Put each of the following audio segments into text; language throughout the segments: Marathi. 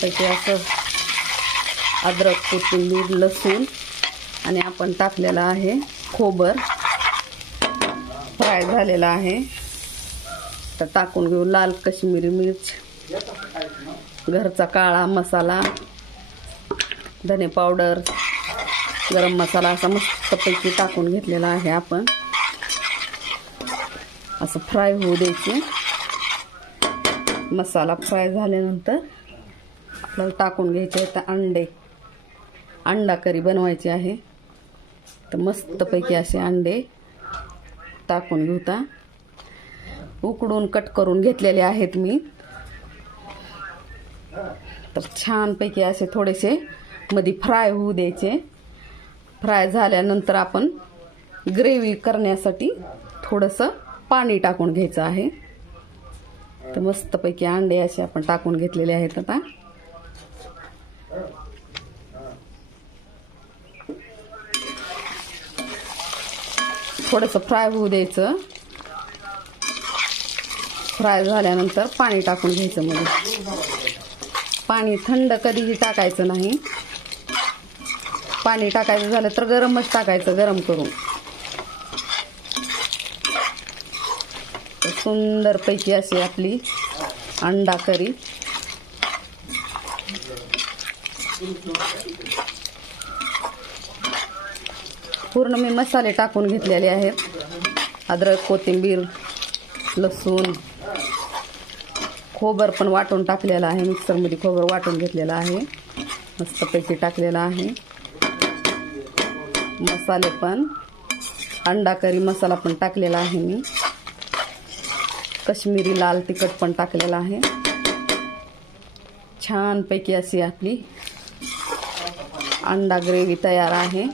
छानपैकी असं अद्रक, कोथिंबीर, लसूण आणि आपण टाकलेला आहे खोबर फ्राय झालेला आहे. तर टाकून घेऊ लाल काश्मीरी मिर्च, घरचा काळा मसाला, धने पावडर, गरम मसाला असा मस्तपैकी टाकून घेतलेला आहे. आपण असं फ्राय होऊ द्यायचे. मसाला फ्राय झाल्यानंतर आपल्याला टाकून घ्यायचे तर अंडा करी बनवायची आहे. तर मस्तपैकी असे अंडे टाकून घेऊता. उकडून कट करून घेतलेले आहेत मी. तर छानपैकी असे थोडेसे मध्ये फ्राय होऊ द्यायचे. फ्राय झाल्यानंतर आपण ग्रेव्ही करण्यासाठी थोडंसं पाणी टाकून घ्यायचं आहे. तर मस्तपैकी अंडे असे आपण टाकून घेतलेले आहेत. आता थोडंसं फ्राय होऊ द्यायचं. फ्राय झाल्यानंतर पाणी टाकून घ्यायचं. मध्ये पाणी थंड कधीही टाकायचं नाही. पाणी टाकायचं झालं तर गरमच टाकायचं, गरम करून. सुंदरपैकी अशी आपली अंडा करी पूर्ण मी मसाले टाकून घेतलेले आहेत. अद्रक, कोथिंबीर, लसूण, खोबर पण वाटून टाकलेलं आहे. मिक्सरमध्ये खोबर वाटून घेतलेलं आहे. मस्तपैकी टाकलेलं आहे. मसाले पण अंडा करी मसाला पण टाकलेला आहे मी. काश्मीरी लाल तिखट पण टाकलेला आहे. छानपैकी अशी आपली अंडा ग्रेव्ही तयार आहे.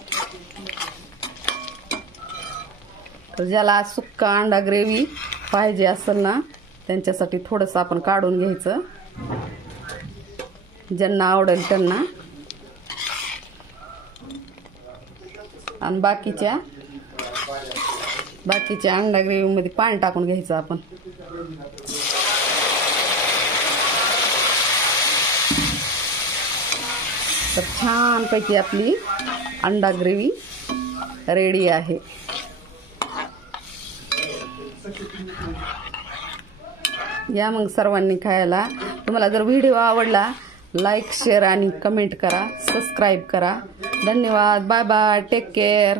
तर ज्याला सुक्का अंडा ग्रेव्ही पाहिजे असेल ना, त्यांच्यासाठी थोडंसं आपण काढून घ्यायचं. ज्यांना आवडेल त्यांना. आणि बाकीच्या अंडा ग्रेव्ही मध्ये पाणी टाकून घ्यायचं आपण. तर छानपैकी आपली अंडा ग्रेव्ही रेडी आहे. या मग सर्वांनी खायला. तुम्हाला जर व्हिडिओ आवडला लाईक, शेअर आणि कमेंट करा. सबस्क्राईब करा. धन्यवाद. Bye bye. Take care.